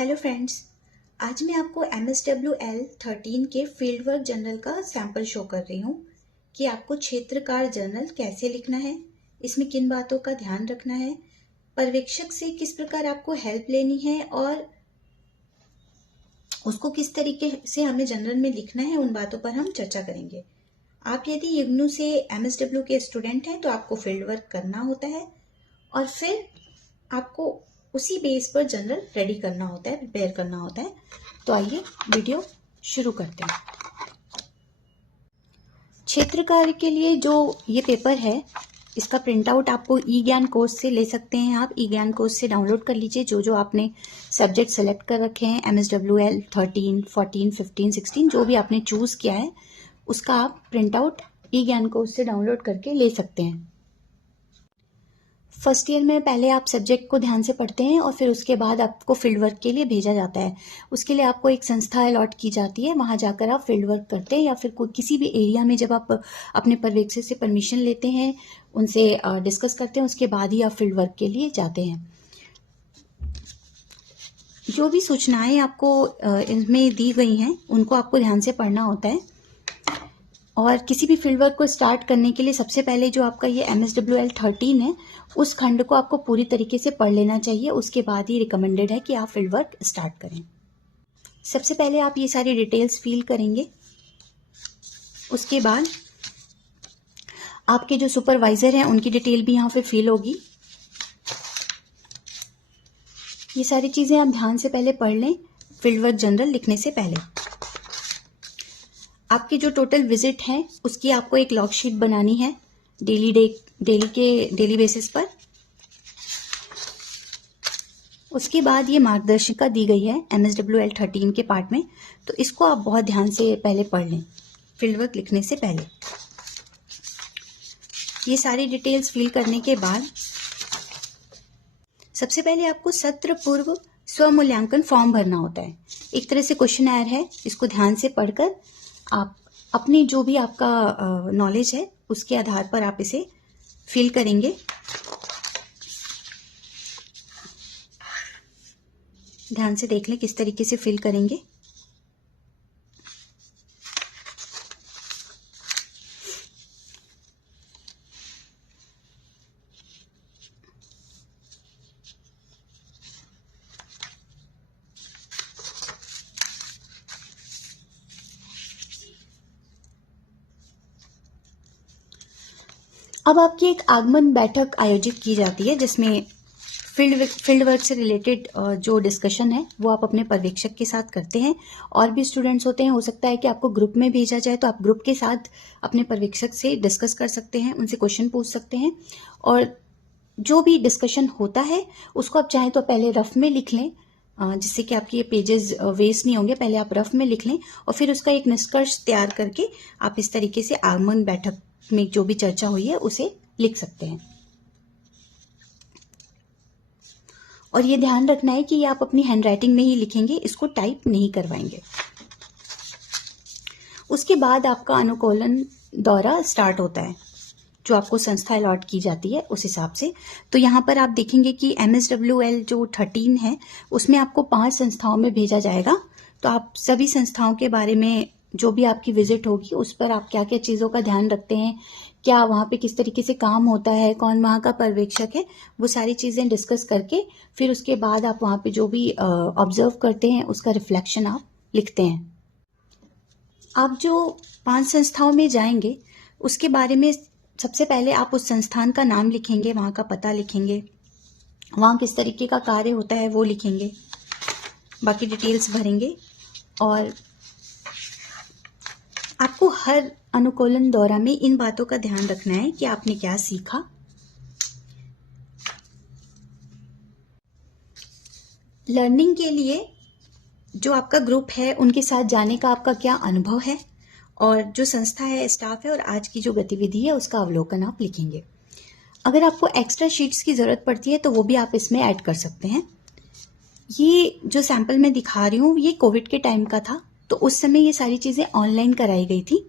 Hello friends, आज मैं आपको MSWL 13 के फील्ड वर्क जर्नल का सैंपल शो कर रही हूँ कि आपको क्षेत्रकार जर्नल कैसे लिखना है, इसमें किन बातों का ध्यान रखना है, पर्यवेक्षक से किस प्रकार आपको हेल्प लेनी है और उसको किस तरीके से हमें जर्नल में लिखना है, उन बातों पर हम चर्चा करेंगे। आप यदि इग्नू से MSW के स्टूडेंट हैं तो आपको फील्ड वर्क करना होता है और फिर आपको उसी बेस पर जर्नल रेडी करना होता है, प्रिपेयर करना होता है। तो आइए वीडियो शुरू करते हैं। क्षेत्र कार्य के लिए जो ये पेपर है, इसका प्रिंट आउट आपको ई ज्ञान कोर्स से ले सकते हैं। आप ई ज्ञान कोर्स से डाउनलोड कर लीजिए। जो आपने सब्जेक्ट सेलेक्ट कर रखे हैं, MSWL 13, 14, 15, 16 जो भी आपने चूज किया है, उसका आप प्रिंट आउट ई ज्ञान कोर्स से डाउनलोड करके ले सकते हैं। फर्स्ट ईयर में पहले आप सब्जेक्ट को ध्यान से पढ़ते हैं और फिर उसके बाद आपको फील्ड वर्क के लिए भेजा जाता है। उसके लिए आपको एक संस्था अलॉट की जाती है, वहाँ जाकर आप फील्ड वर्क करते हैं या फिर कोई किसी भी एरिया में जब आप अपने पर्यवेक्षक से परमिशन लेते हैं, उनसे डिस्कस करते हैं, उसके बाद ही आप फील्ड वर्क के लिए जाते हैं। जो भी सूचनाएं आपको इनमें दी गई हैं, उनको आपको ध्यान से पढ़ना होता है। और किसी भी फील्ड वर्क को स्टार्ट करने के लिए सबसे पहले जो आपका ये MSWL 13 है, उस खंड को आपको पूरी तरीके से पढ़ लेना चाहिए। उसके बाद ही रिकमेंडेड है कि आप फील्ड वर्क स्टार्ट करें। सबसे पहले आप ये सारी डिटेल्स फिल करेंगे। उसके बाद आपके जो सुपरवाइजर हैं, उनकी डिटेल भी यहाँ पे फिल होगी। ये सारी चीजें आप ध्यान से पहले पढ़ लें फील्ड वर्क जर्नल लिखने से पहले। आपकी जो टोटल विजिट है, उसकी आपको एक लॉग शीट बनानी है डेली बेसिस पर। उसके बाद ये मार्गदर्शिका दी गई है MSWL 13 के पार्ट में, तो इसको आप बहुत ध्यान से पहले पढ़ लें फील्ड वर्क लिखने से पहले। ये सारी डिटेल्स फिल करने के बाद सबसे पहले आपको सत्र पूर्व स्वमूल्यांकन फॉर्म भरना होता है। एक तरह से क्वेश्चनर है, इसको ध्यान से पढ़कर आप अपनी जो भी आपका नॉलेज है, उसके आधार पर आप इसे फिल करेंगे। ध्यान से देख लें किस तरीके से फिल करेंगे। अब आपकी एक आगमन बैठक आयोजित की जाती है, जिसमें फील्ड वर्क से रिलेटेड जो डिस्कशन है वो आप अपने पर्यवेक्षक के साथ करते हैं। और भी स्टूडेंट्स होते हैं, हो सकता है कि आपको ग्रुप में भेजा जाए, तो आप ग्रुप के साथ अपने पर्यवेक्षक से डिस्कस कर सकते हैं, उनसे क्वेश्चन पूछ सकते हैं। और जो भी डिस्कशन होता है उसको आप चाहें तो पहले रफ में लिख लें, जिससे कि आपके ये पेजेस वेस्ट नहीं होंगे। पहले आप रफ में लिख लें और फिर उसका एक निष्कर्ष तैयार करके आप इस तरीके से आगमन बैठक में जो भी चर्चा हुई है उसे लिख सकते हैं। और ये ध्यान रखना है कि ये आप अपनी हैंडराइटिंग में ही लिखेंगे, इसको टाइप नहीं करवाएंगे। उसके बाद आपका अनुकूलन दौरा स्टार्ट होता है, जो आपको संस्था अलॉट की जाती है उस हिसाब से। तो यहाँ पर आप देखेंगे कि MSWL जो 13 है, उसमें आपको 5 संस्थाओं में भेजा जाएगा। तो आप सभी संस्थाओं के बारे में, जो भी आपकी विजिट होगी, उस पर आप क्या क्या चीज़ों का ध्यान रखते हैं, क्या वहाँ पे किस तरीके से काम होता है, कौन वहाँ का पर्यवेक्षक है, वो सारी चीज़ें डिस्कस करके फिर उसके बाद आप वहाँ पे जो भी ऑब्जर्व करते हैं उसका रिफ्लेक्शन आप लिखते हैं। आप जो 5 संस्थाओं में जाएंगे, उसके बारे में सबसे पहले आप उस संस्थान का नाम लिखेंगे, वहाँ का पता लिखेंगे, वहाँ किस तरीके का कार्य होता है वो लिखेंगे, बाकी डिटेल्स भरेंगे। और आपको हर अनुकूलन दौरा में इन बातों का ध्यान रखना है कि आपने क्या सीखा। लर्निंग के लिए जो आपका ग्रुप है, उनके साथ जाने का आपका क्या अनुभव है, और जो संस्था है, स्टाफ है, और आज की जो गतिविधि है उसका अवलोकन आप लिखेंगे। अगर आपको एक्स्ट्रा शीट्स की ज़रूरत पड़ती है तो वो भी आप इसमें ऐड कर सकते हैं। ये जो सैंपल मैं दिखा रही हूँ, ये कोविड के टाइम का था, तो उस समय ये सारी चीज़ें ऑनलाइन कराई गई थी,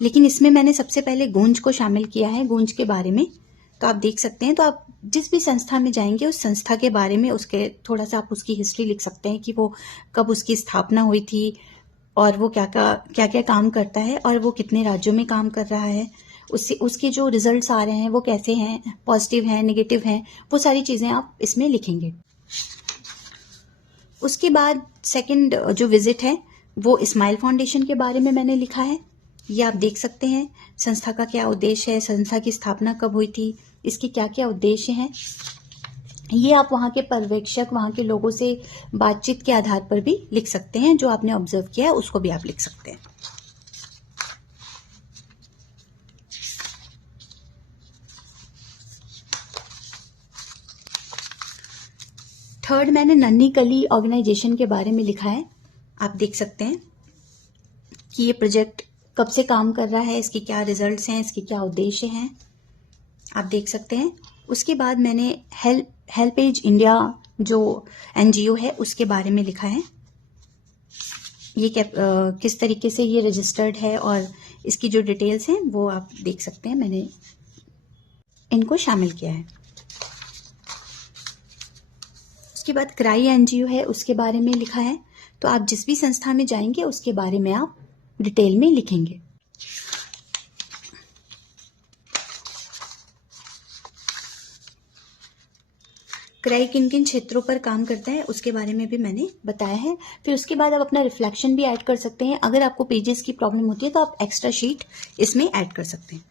लेकिन इसमें मैंने सबसे पहले गूंज को शामिल किया है, गूंज के बारे में। तो आप देख सकते हैं, तो आप जिस भी संस्था में जाएंगे उस संस्था के बारे में उसके थोड़ा सा आप उसकी हिस्ट्री लिख सकते हैं कि वो कब उसकी स्थापना हुई थी और वो क्या क्या काम करता है और वो कितने राज्यों में काम कर रहा है, उससे उसके जो रिजल्ट्स आ रहे हैं वो कैसे हैं, पॉजिटिव हैं, नेगेटिव हैं, वो सारी चीज़ें आप इसमें लिखेंगे। उसके बाद सेकंड जो विजिट है वो स्माइल फाउंडेशन के बारे में मैंने लिखा है। ये आप देख सकते हैं संस्था का क्या उद्देश्य है, संस्था की स्थापना कब हुई थी, इसके क्या क्या उद्देश्य हैं। ये आप वहाँ के पर्यवेक्षक, वहाँ के लोगों से बातचीत के आधार पर भी लिख सकते हैं, जो आपने ऑब्जर्व किया है उसको भी आप लिख सकते हैं। थर्ड मैंने नन्ही कली ऑर्गेनाइजेशन के बारे में लिखा है। आप देख सकते हैं कि ये प्रोजेक्ट कब से काम कर रहा है, इसके क्या रिजल्ट्स हैं, इसके क्या उद्देश्य हैं, आप देख सकते हैं। उसके बाद मैंने हेल्पेज इंडिया जो एनजीओ है उसके बारे में लिखा है। ये किस तरीके से ये रजिस्टर्ड है और इसकी जो डिटेल्स हैं वो आप देख सकते हैं, मैंने इनको शामिल किया है। उसके बाद क्राई एनजीओ है उसके बारे में लिखा है। तो आप जिस भी संस्था में जाएंगे उसके बारे में आप डिटेल में लिखेंगे। क्राई किन किन क्षेत्रों पर काम करता है उसके बारे में भी मैंने बताया है। फिर उसके बाद आप अपना रिफ्लेक्शन भी ऐड कर सकते हैं। अगर आपको पेजेस की प्रॉब्लम होती है तो आप एक्स्ट्रा शीट इसमें ऐड कर सकते हैं।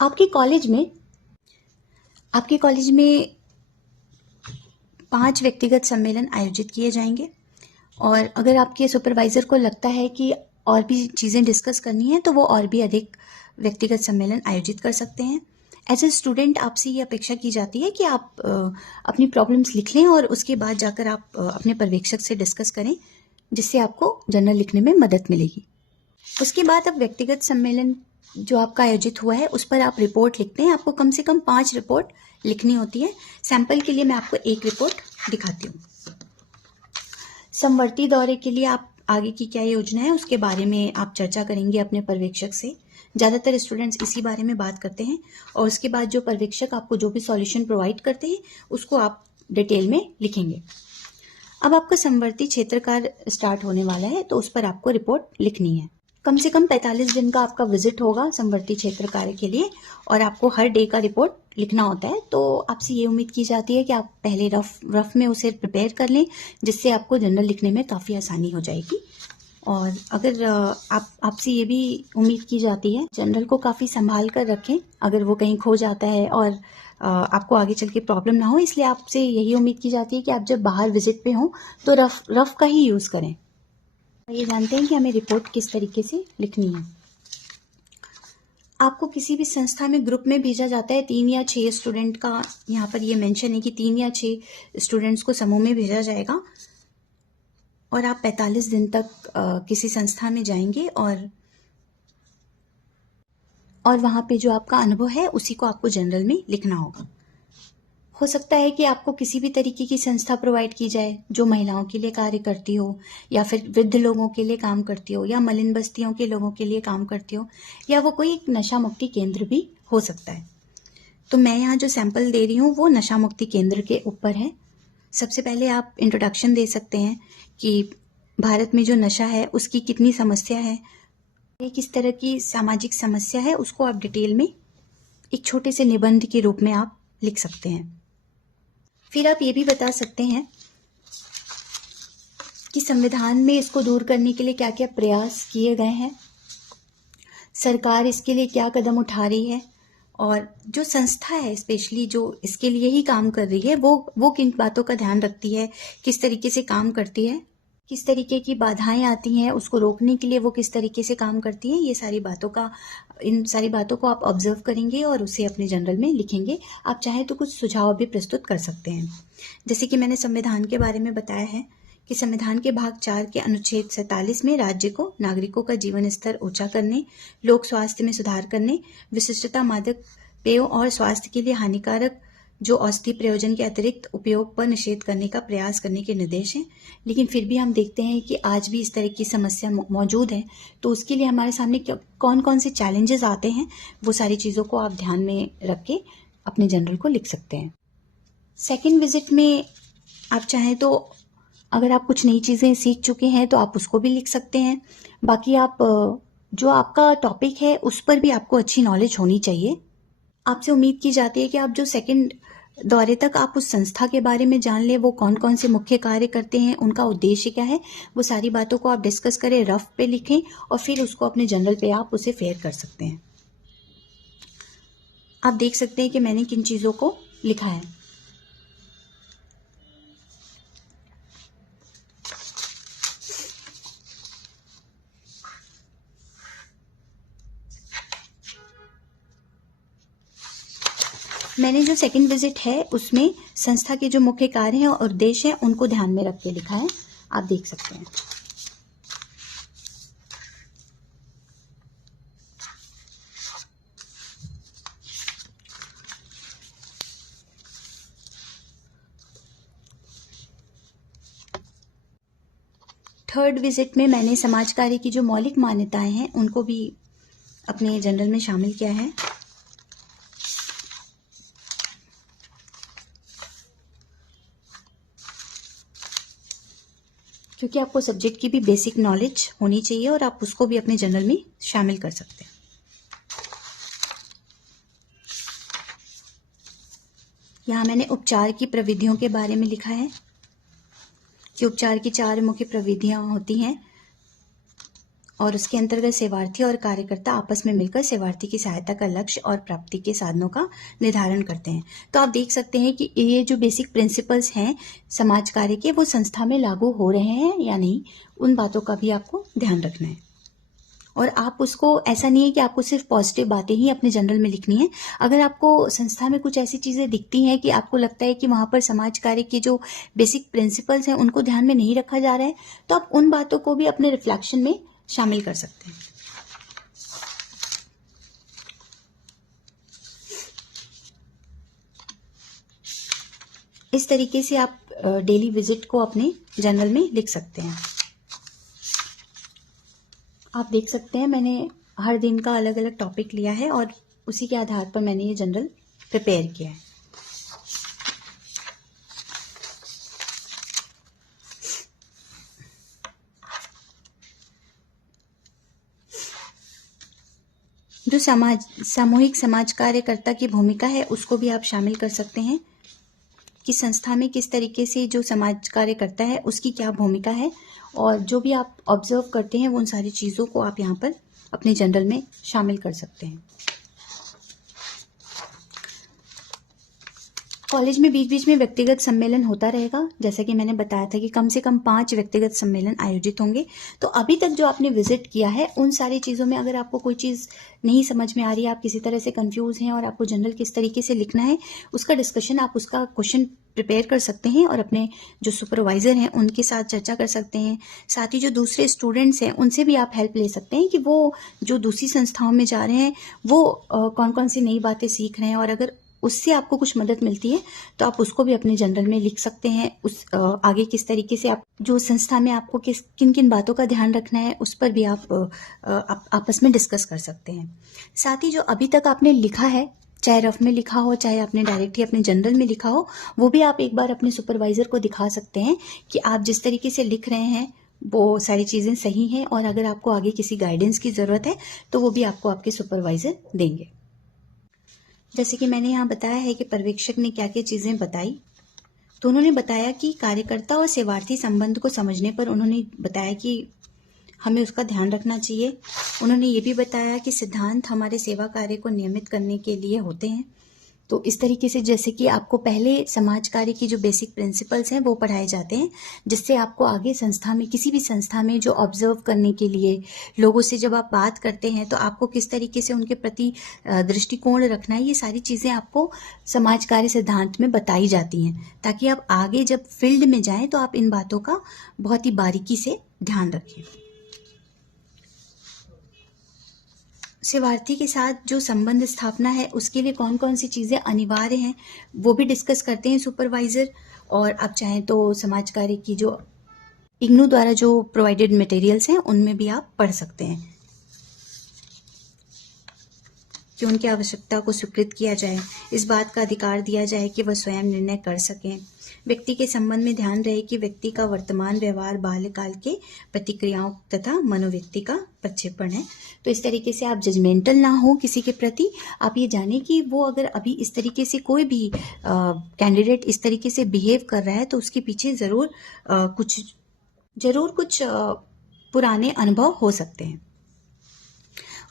आपके कॉलेज में 5 व्यक्तिगत सम्मेलन आयोजित किए जाएंगे और अगर आपके सुपरवाइजर को लगता है कि और भी चीज़ें डिस्कस करनी है तो वो और भी अधिक व्यक्तिगत सम्मेलन आयोजित कर सकते हैं। एज ए स्टूडेंट आपसे ये अपेक्षा की जाती है कि आप अपनी प्रॉब्लम्स लिख लें और उसके बाद जाकर आप अपने पर्यवेक्षक से डिस्कस करें, जिससे आपको जर्नल लिखने में मदद मिलेगी। उसके बाद अब व्यक्तिगत सम्मेलन जो आपका आयोजित हुआ है उस पर आप रिपोर्ट लिखते हैं। आपको कम से कम 5 रिपोर्ट लिखनी होती है। सैंपल के लिए मैं आपको एक रिपोर्ट दिखाती हूँ। समवर्ती दौरे के लिए आप आगे की क्या योजना है उसके बारे में आप चर्चा करेंगे अपने पर्यवेक्षक से। ज़्यादातर स्टूडेंट्स इसी बारे में बात करते हैं और उसके बाद जो पर्यवेक्षक आपको जो भी सॉल्यूशन प्रोवाइड करते हैं उसको आप डिटेल में लिखेंगे। अब आपका समवर्ती क्षेत्र कार्य स्टार्ट होने वाला है तो उस पर आपको रिपोर्ट लिखनी है। कम से कम 45 दिन का आपका विजिट होगा समवर्ती क्षेत्र कार्य के लिए और आपको हर डे का रिपोर्ट लिखना होता है। तो आपसे ये उम्मीद की जाती है कि आप पहले रफ में उसे प्रिपेयर कर लें, जिससे आपको जर्नल लिखने में काफ़ी आसानी हो जाएगी। और अगर आपसे ये भी उम्मीद की जाती है जर्नल को काफ़ी संभाल कर रखें, अगर वो कहीं खो जाता है और आपको आगे चल के प्रॉब्लम ना हो, इसलिए आपसे यही उम्मीद की जाती है कि आप जब बाहर विजिट पे हों तो रफ का ही यूज़ करें। ये जानते हैं कि हमें रिपोर्ट किस तरीके से लिखनी है। आपको किसी भी संस्था में ग्रुप में भेजा जाता है 3 या 6 स्टूडेंट का, यहाँ पर ये मेंशन है कि 3 या 6 स्टूडेंट्स को समूह में भेजा जाएगा और आप 45 दिन तक किसी संस्था में जाएंगे और वहाँ पे जो आपका अनुभव है उसी को आपको जर्नल में लिखना होगा। हो सकता है कि आपको किसी भी तरीके की संस्था प्रोवाइड की जाए जो महिलाओं के लिए कार्य करती हो, या फिर वृद्ध लोगों के लिए काम करती हो, या मलिन बस्तियों के लोगों के लिए काम करती हो, या वो कोई नशा मुक्ति केंद्र भी हो सकता है। तो मैं यहाँ जो सैंपल दे रही हूँ वो नशा मुक्ति केंद्र के ऊपर है। सबसे पहले आप इंट्रोडक्शन दे सकते हैं कि भारत में जो नशा है उसकी कितनी समस्या है, किस तरह की सामाजिक समस्या है, उसको आप डिटेल में एक छोटे से निबंध के रूप में आप लिख सकते हैं। फिर आप ये भी बता सकते हैं कि संविधान में इसको दूर करने के लिए क्या क्या प्रयास किए गए हैं, सरकार इसके लिए क्या कदम उठा रही है, और जो संस्था है स्पेशली जो इसके लिए ही काम कर रही है वो किन बातों का ध्यान रखती है, किस तरीके से काम करती है, किस तरीके की बाधाएं आती हैं उसको रोकने के लिए वो किस तरीके से काम करती है। इन सारी बातों को आप ऑब्जर्व करेंगे और उसे अपने जर्नल में लिखेंगे। आप चाहें तो कुछ सुझाव भी प्रस्तुत कर सकते हैं। जैसे कि मैंने संविधान के बारे में बताया है कि संविधान के भाग 4 के अनुच्छेद 47 में राज्य को नागरिकों का जीवन स्तर ऊंचा करने, लोक स्वास्थ्य में सुधार करने, विशिष्टता मादक पेयों और स्वास्थ्य के लिए हानिकारक जो औषधि प्रयोजन के अतिरिक्त उपयोग पर निषेध करने का प्रयास करने के निर्देश हैं। लेकिन फिर भी हम देखते हैं कि आज भी इस तरह की समस्या मौजूद है। तो उसके लिए हमारे सामने कौन कौन से चैलेंजेस आते हैं वो सारी चीज़ों को आप ध्यान में रख के अपने जनरल को लिख सकते हैं। सेकेंड विजिट में आप चाहें तो अगर आप कुछ नई चीज़ें सीख चुके हैं तो आप उसको भी लिख सकते हैं। बाकी आप जो आपका टॉपिक है उस पर भी आपको अच्छी नॉलेज होनी चाहिए। आपसे उम्मीद की जाती है कि आप जो सेकंड दौरे तक आप उस संस्था के बारे में जान लें, वो कौन कौन से मुख्य कार्य करते हैं, उनका उद्देश्य क्या है, वो सारी बातों को आप डिस्कस करें, रफ पे लिखें और फिर उसको अपने जर्नल पे आप उसे फेयर कर सकते हैं। आप देख सकते हैं कि मैंने किन चीज़ों को लिखा है। मैंने जो सेकंड विजिट है उसमें संस्था के जो मुख्य कार्य हैं और उद्देश्य हैं उनको ध्यान में रख के लिखा है, आप देख सकते हैं। थर्ड विजिट में मैंने समाज कार्य की जो मौलिक मान्यताएं हैं उनको भी अपने जर्नल में शामिल किया है। क्योंकि आपको सब्जेक्ट की भी बेसिक नॉलेज होनी चाहिए और आप उसको भी अपने जर्नल में शामिल कर सकते हैं। यहाँ मैंने उपचार की प्रविधियों के बारे में लिखा है कि उपचार की 4 मुख्य प्रविधियां होती हैं और उसके अंतर्गत सेवार्थी और कार्यकर्ता आपस में मिलकर सेवार्थी की सहायता का लक्ष्य और प्राप्ति के साधनों का निर्धारण करते हैं। तो आप देख सकते हैं कि ये जो बेसिक प्रिंसिपल्स हैं समाज कार्य के, वो संस्था में लागू हो रहे हैं या नहीं, उन बातों का भी आपको ध्यान रखना है। और आप उसको, ऐसा नहीं है कि आपको सिर्फ पॉजिटिव बातें ही अपने जर्नल में लिखनी है। अगर आपको संस्था में कुछ ऐसी चीज़ें दिखती हैं कि आपको लगता है कि वहाँ पर समाज कार्य के जो बेसिक प्रिंसिपल्स हैं उनको ध्यान में नहीं रखा जा रहा है, तो आप उन बातों को भी अपने रिफ्लेक्शन में शामिल कर सकते हैं। इस तरीके से आप डेली विजिट को अपने जर्नल में लिख सकते हैं। आप देख सकते हैं मैंने हर दिन का अलग अलग टॉपिक लिया है और उसी के आधार पर मैंने ये जर्नल प्रिपेयर किया है। जो सामूहिक समाज कार्यकर्ता की भूमिका है उसको भी आप शामिल कर सकते हैं कि संस्था में किस तरीके से जो समाज कार्य करता है उसकी क्या भूमिका है, और जो भी आप ऑब्जर्व करते हैं उन सारी चीज़ों को आप यहाँ पर अपने जर्नल में शामिल कर सकते हैं। कॉलेज में बीच बीच में व्यक्तिगत सम्मेलन होता रहेगा, जैसा कि मैंने बताया था कि कम से कम 5 व्यक्तिगत सम्मेलन आयोजित होंगे। तो अभी तक जो आपने विजिट किया है उन सारी चीज़ों में अगर आपको कोई चीज़ नहीं समझ में आ रही है, आप किसी तरह से कंफ्यूज हैं और आपको जर्नल किस तरीके से लिखना है उसका डिस्कशन, आप उसका क्वेश्चन प्रिपेयर कर सकते हैं और अपने जो सुपरवाइज़र हैं उनके साथ चर्चा कर सकते हैं। साथ ही जो दूसरे स्टूडेंट्स हैं उनसे भी आप हेल्प ले सकते हैं कि वो जो दूसरी संस्थाओं में जा रहे हैं वो कौन कौन सी नई बातें सीख रहे हैं, और अगर उससे आपको कुछ मदद मिलती है तो आप उसको भी अपने जर्नल में लिख सकते हैं। उस आगे किस तरीके से आप जो संस्था में आपको किन किन बातों का ध्यान रखना है उस पर भी आप आपस में डिस्कस कर सकते हैं। साथ ही जो अभी तक आपने लिखा है, चाहे रफ में लिखा हो चाहे आपने डायरेक्ट ही अपने जर्नल में लिखा हो, वो भी आप एक बार अपने सुपरवाइजर को दिखा सकते हैं कि आप जिस तरीके से लिख रहे हैं वो सारी चीज़ें सही हैं, और अगर आपको आगे किसी गाइडेंस की ज़रूरत है तो वो भी आपको आपके सुपरवाइजर देंगे। जैसे कि मैंने यहाँ बताया है कि पर्यवेक्षक ने क्या क्या चीज़ें बताई, तो उन्होंने बताया कि कार्यकर्ता और सेवार्थी संबंध को समझने पर उन्होंने बताया कि हमें उसका ध्यान रखना चाहिए। उन्होंने ये भी बताया कि सिद्धांत हमारे सेवा कार्य को नियमित करने के लिए होते हैं। तो इस तरीके से जैसे कि आपको पहले समाज कार्य की जो बेसिक प्रिंसिपल्स हैं वो पढ़ाए जाते हैं, जिससे आपको आगे संस्था में, किसी भी संस्था में जो ऑब्जर्व करने के लिए लोगों से जब आप बात करते हैं तो आपको किस तरीके से उनके प्रति दृष्टिकोण रखना है, ये सारी चीज़ें आपको समाज कार्य सिद्धांत में बताई जाती हैं, ताकि आप आगे जब फील्ड में जाएं तो आप इन बातों का बहुत ही बारीकी से ध्यान रखें। सेवार्थी के साथ जो संबंध स्थापना है उसके लिए कौन कौन सी चीज़ें अनिवार्य हैं वो भी डिस्कस करते हैं सुपरवाइज़र। और आप चाहें तो समाज कार्य की जो इग्नू द्वारा जो प्रोवाइडेड मटेरियल्स हैं उनमें भी आप पढ़ सकते हैं। कि उनकी आवश्यकता को स्वीकृत किया जाए, इस बात का अधिकार दिया जाए कि वह स्वयं निर्णय कर सकें। व्यक्ति के संबंध में ध्यान रहे कि व्यक्ति का वर्तमान व्यवहार बाल्यकाल के प्रतिक्रियाओं तथा मनोव्यक्ति का प्रक्षेपण है। तो इस तरीके से आप जजमेंटल ना हो किसी के प्रति। आप ये जानें कि वो अगर अभी इस तरीके से कोई भी कैंडिडेट इस तरीके से बिहेव कर रहा है तो उसके पीछे ज़रूर कुछ पुराने अनुभव हो सकते हैं।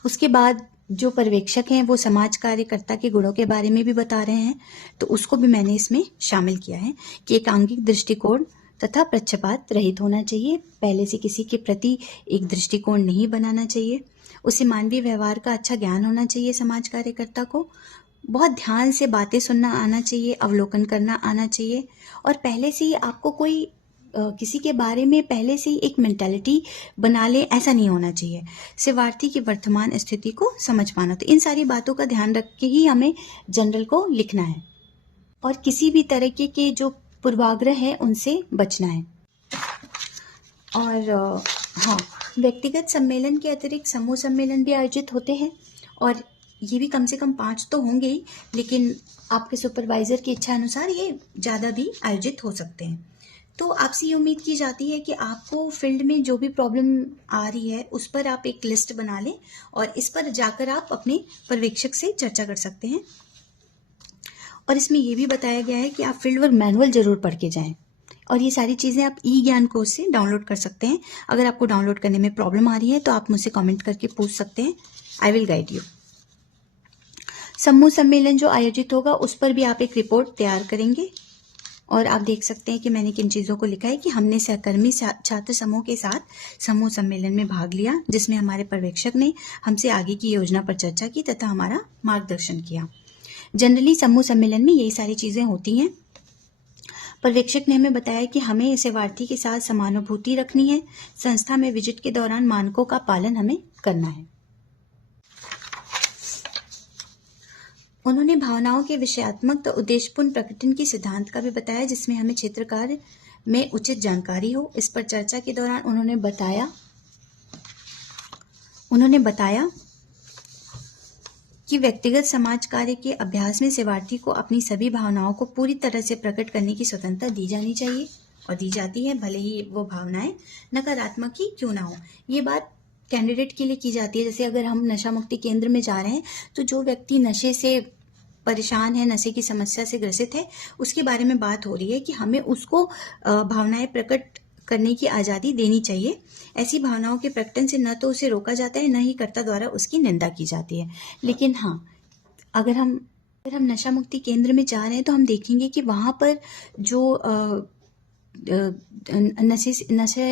उसके बाद जो पर्यवेक्षक हैं वो समाज कार्यकर्ता के गुणों के बारे में भी बता रहे हैं, तो उसको भी मैंने इसमें शामिल किया है कि एकांगिक दृष्टिकोण तथा पक्षपात रहित होना चाहिए। पहले से किसी के प्रति एक दृष्टिकोण नहीं बनाना चाहिए। उसे मानवीय व्यवहार का अच्छा ज्ञान होना चाहिए। समाज कार्यकर्ता को बहुत ध्यान से बातें सुनना आना चाहिए, अवलोकन करना आना चाहिए, और पहले से ही आपको कोई किसी के बारे में पहले से ही एक मेंटालिटी बना ले, ऐसा नहीं होना चाहिए। सेवार्थी की वर्तमान स्थिति को समझ पाना, तो इन सारी बातों का ध्यान रख के ही हमें जनरल को लिखना है और किसी भी तरीके के जो पूर्वाग्रह है उनसे बचना है। और हाँ, व्यक्तिगत सम्मेलन के अतिरिक्त समूह सम्मेलन भी आयोजित होते हैं, और ये भी कम से कम 5 तो होंगे ही, लेकिन आपके सुपरवाइजर की इच्छा अनुसार ये ज़्यादा भी आयोजित हो सकते हैं। तो आपसे ये उम्मीद की जाती है कि आपको फील्ड में जो भी प्रॉब्लम आ रही है उस पर आप एक लिस्ट बना लें और इस पर जाकर आप अपने पर्यवेक्षक से चर्चा कर सकते हैं। और इसमें ये भी बताया गया है कि आप फील्ड वर्क मैनुअल जरूर पढ़ के जाएं, और ये सारी चीज़ें आप ई ज्ञान कोश से डाउनलोड कर सकते हैं। अगर आपको डाउनलोड करने में प्रॉब्लम आ रही है तो आप मुझसे कमेंट करके पूछ सकते हैं, आई विल गाइड यू। समूह सम्मेलन जो आयोजित होगा उस पर भी आप एक रिपोर्ट तैयार करेंगे, और आप देख सकते हैं कि मैंने किन चीज़ों को लिखा है कि हमने सहकर्मी छात्र समूह के साथ समूह सम्मेलन में भाग लिया, जिसमें हमारे पर्यवेक्षक ने हमसे आगे की योजना पर चर्चा की तथा हमारा मार्गदर्शन किया। जनरली समूह सम्मेलन में यही सारी चीज़ें होती हैं। पर्यवेक्षक ने हमें बताया कि हमें सेवार्थी के साथ समानुभूति रखनी है। संस्था में विजिट के दौरान मानकों का पालन हमें करना है। उन्होंने भावनाओं के विषयात्मक तो उद्देश्यपूर्ण प्रकटन की सिद्धांत का भी बताया, जिसमें हमें क्षेत्र कार्य में उचित जानकारी हो। इस पर चर्चा के दौरान उन्होंने बताया कि व्यक्तिगत समाज कार्य के अभ्यास में सेवार्थी को अपनी सभी भावनाओं को पूरी तरह से प्रकट करने की स्वतंत्रता दी जानी चाहिए, और दी जाती है, भले ही वो भावनाएं नकारात्मक ही क्यों ना हो। ये बात कैंडिडेट के लिए की जाती है। जैसे अगर हम नशा मुक्ति केंद्र में जा रहे हैं तो जो व्यक्ति नशे से परेशान है, नशे की समस्या से ग्रसित है, उसके बारे में बात हो रही है कि हमें उसको भावनाएं प्रकट करने की आज़ादी देनी चाहिए। ऐसी भावनाओं के प्रकटन से न तो उसे रोका जाता है, न ही कर्ता द्वारा उसकी निंदा की जाती है। लेकिन हाँ, अगर हम नशा मुक्ति केंद्र में जा रहे हैं तो हम देखेंगे कि वहाँ पर जो नशे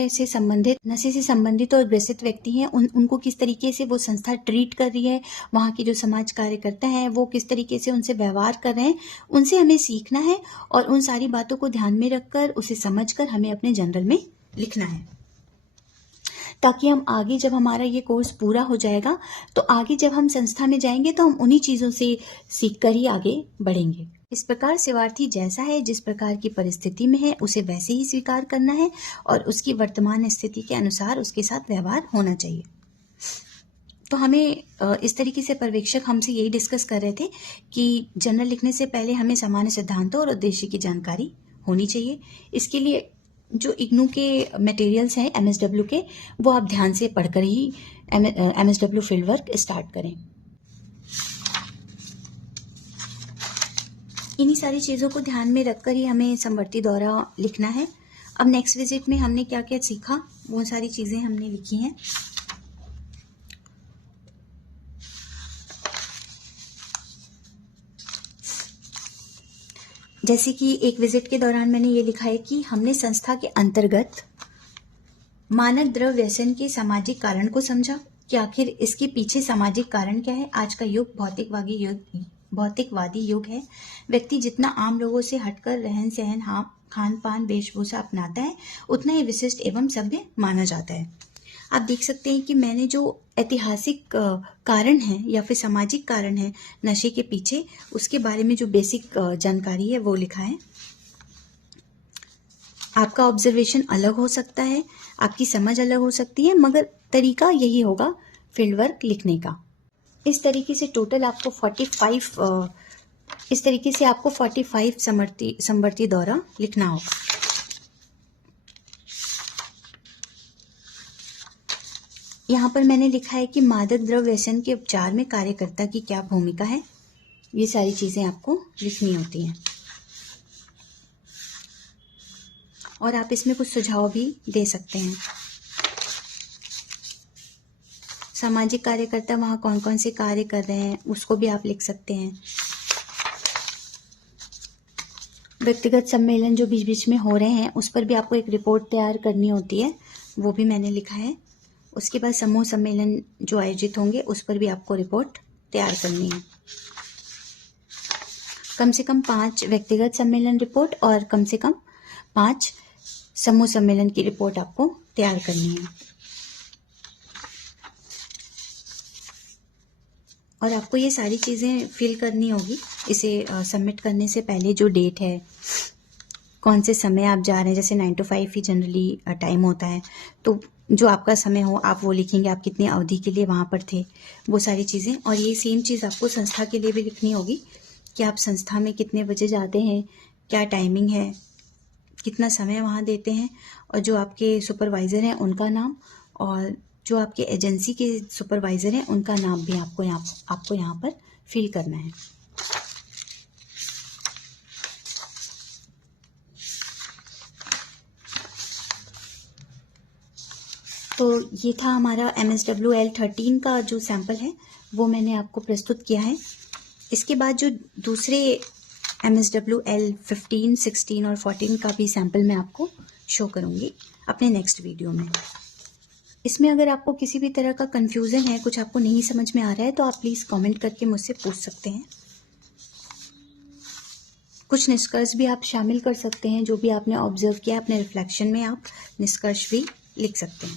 से संबंधित और ग्रसित व्यक्ति हैं, उनको किस तरीके से वो संस्था ट्रीट कर रही है, वहाँ के जो समाज कार्यकर्ता हैं वो किस तरीके से उनसे व्यवहार कर रहे हैं, उनसे हमें सीखना है, और उन सारी बातों को ध्यान में रखकर उसे समझकर हमें अपने जनरल में लिखना है, ताकि हम आगे जब हमारा ये कोर्स पूरा हो जाएगा तो आगे जब हम संस्था में जाएंगे तो हम उन्हीं चीज़ों से सीखकर ही आगे बढ़ेंगे। इस प्रकार सेवार्थी जैसा है, जिस प्रकार की परिस्थिति में है, उसे वैसे ही स्वीकार करना है और उसकी वर्तमान स्थिति के अनुसार उसके साथ व्यवहार होना चाहिए। तो हमें इस तरीके से पर्यवेक्षक हमसे यही डिस्कस कर रहे थे कि जनरल लिखने से पहले हमें सामान्य सिद्धांतों और उद्देश्य की जानकारी होनी चाहिए। इसके लिए जो इग्नू के मटेरियल्स हैं MSW के, वो आप ध्यान से पढ़कर ही MSW फील्ड वर्क स्टार्ट करें। इन्हीं सारी चीज़ों को ध्यान में रखकर ही हमें समवर्ती दौरा लिखना है। अब नेक्स्ट विजिट में हमने क्या क्या सीखा, वो सारी चीज़ें हमने लिखी हैं। जैसे कि एक विजिट के दौरान मैंने ये लिखा है कि हमने संस्था के अंतर्गत मानक द्रव्य व्यसन के सामाजिक कारण को समझा कि आखिर इसके पीछे सामाजिक कारण क्या है। आज का युग भौतिकवादी युग है। व्यक्ति जितना आम लोगों से हटकर रहन सहन, खान पान, वेशभूषा अपनाता है, उतना ही विशिष्ट एवं सभ्य माना जाता है। आप देख सकते हैं कि मैंने जो ऐतिहासिक कारण है या फिर सामाजिक कारण है नशे के पीछे, उसके बारे में जो बेसिक जानकारी है वो लिखा है। आपका ऑब्जर्वेशन अलग हो सकता है, आपकी समझ अलग हो सकती है, मगर तरीका यही होगा फील्ड वर्क लिखने का। इस तरीके से टोटल आपको 45 समवर्ती दौरा लिखना होगा। यहाँ पर मैंने लिखा है कि मादक द्रव्य व्यसन के उपचार में कार्यकर्ता की क्या भूमिका है। ये सारी चीज़ें आपको लिखनी होती हैं और आप इसमें कुछ सुझाव भी दे सकते हैं। सामाजिक कार्यकर्ता वहाँ कौन कौन से कार्य कर रहे हैं उसको भी आप लिख सकते हैं। व्यक्तिगत सम्मेलन जो बीच बीच में हो रहे हैं उस पर भी आपको एक रिपोर्ट तैयार करनी होती है, वो भी मैंने लिखा है। उसके बाद समूह सम्मेलन जो आयोजित होंगे उस पर भी आपको रिपोर्ट तैयार करनी है। कम से कम 5 व्यक्तिगत सम्मेलन रिपोर्ट और कम से कम 5 समूह सम्मेलन की रिपोर्ट आपको तैयार करनी है। और आपको ये सारी चीज़ें फिल करनी होगी इसे सबमिट करने से पहले। जो डेट है, कौन से समय आप जा रहे हैं, जैसे 9 to 5 ही जनरली टाइम होता है, तो जो आपका समय हो आप वो लिखेंगे, आप कितनी अवधि के लिए वहाँ पर थे, वो सारी चीज़ें। और ये सेम चीज़ आपको संस्था के लिए भी लिखनी होगी कि आप संस्था में कितने बजे जाते हैं, क्या टाइमिंग है, कितना समय वहाँ देते हैं, और जो आपके सुपरवाइज़र हैं उनका नाम, और जो आपके एजेंसी के सुपरवाइज़र हैं उनका नाम भी आपको यहाँ पर फिल करना है। तो ये था हमारा MSWL 13 का जो सैंपल है वो मैंने आपको प्रस्तुत किया है। इसके बाद जो दूसरे MSWL 15, 16 और 14 का भी सैंपल मैं आपको शो करूँगी अपने नेक्स्ट वीडियो में। इसमें अगर आपको किसी भी तरह का कन्फ्यूज़न है, कुछ आपको नहीं समझ में आ रहा है, तो आप प्लीज़ कमेंट करके मुझसे पूछ सकते हैं। कुछ निष्कर्ष भी आप शामिल कर सकते हैं, जो भी आपने ऑब्जर्व किया अपने रिफ्लेक्शन में आप निष्कर्ष भी लिख सकते हैं।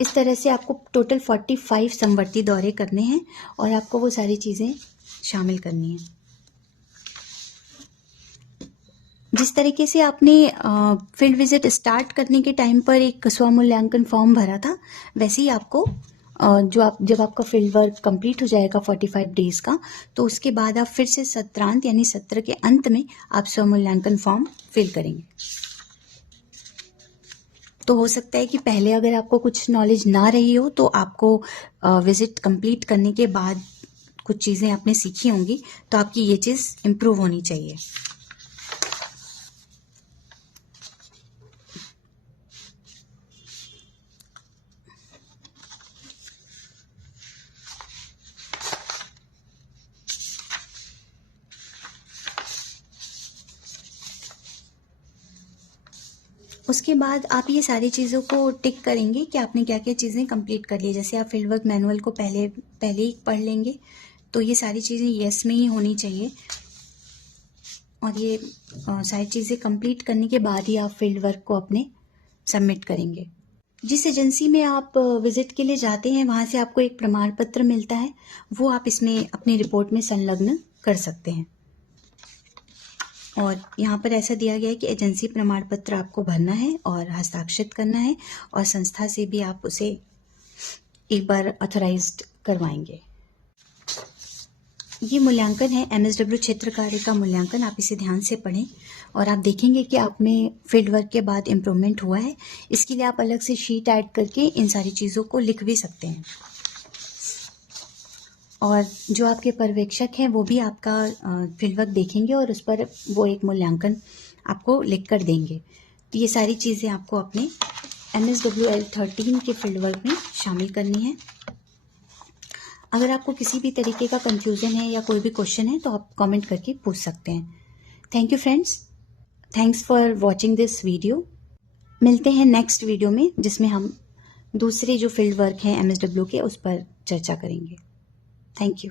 इस तरह से आपको टोटल 45 समवर्ती दौरे करने हैं और आपको वो सारी चीज़ें शामिल करनी है। जिस तरीके से आपने फील्ड विजिट स्टार्ट करने के टाइम पर एक स्वमूल्यांकन फॉर्म भरा था, वैसे ही आपको जब आपका फील्ड वर्क कंप्लीट हो जाएगा 45 डेज का, तो उसके बाद आप फिर से सत्रांत यानी सत्र के अंत में आप स्वमूल्यांकन फॉर्म फिल करेंगे। तो हो सकता है कि पहले अगर आपको कुछ नॉलेज ना रही हो, तो आपको विजिट कंप्लीट करने के बाद कुछ चीज़ें आपने सीखी होंगी, तो आपकी ये चीज़ इम्प्रूव होनी चाहिए। उसके बाद आप ये सारी चीज़ों को टिक करेंगे कि आपने क्या क्या चीज़ें कंप्लीट कर ली। जैसे आप फील्ड वर्क मैनुअल को पहले ही पढ़ लेंगे, तो ये सारी चीज़ें यस में ही होनी चाहिए। और ये सारी चीज़ें कंप्लीट करने के बाद ही आप फील्ड वर्क को अपने सबमिट करेंगे। जिस एजेंसी में आप विजिट के लिए जाते हैं, वहाँ से आपको एक प्रमाण पत्र मिलता है, वो आप इसमें अपनी रिपोर्ट में संलग्न कर सकते हैं। और यहाँ पर ऐसा दिया गया है कि एजेंसी प्रमाण पत्र आपको भरना है और हस्ताक्षरित करना है, और संस्था से भी आप उसे एक बार ऑथराइज्ड करवाएंगे। ये मूल्यांकन है MSW क्षेत्र कार्य का मूल्यांकन। आप इसे ध्यान से पढ़ें और आप देखेंगे कि आप में फील्ड वर्क के बाद इम्प्रूवमेंट हुआ है। इसके लिए आप अलग से शीट ऐड करके इन सारी चीज़ों को लिख भी सकते हैं। और जो आपके पर्यवेक्षक हैं वो भी आपका फील्ड वर्क देखेंगे और उस पर वो एक मूल्यांकन आपको लिख कर देंगे। तो ये सारी चीज़ें आपको अपने MSWL 13 के फील्ड वर्क में शामिल करनी है। अगर आपको किसी भी तरीके का कंफ्यूजन है या कोई भी क्वेश्चन है, तो आप कमेंट करके पूछ सकते हैं। Thank you friends, thanks for watching this video. मिलते हैं नेक्स्ट वीडियो में, जिसमें हम दूसरे जो फील्ड वर्क हैं MSW के उस पर चर्चा करेंगे। Thank you.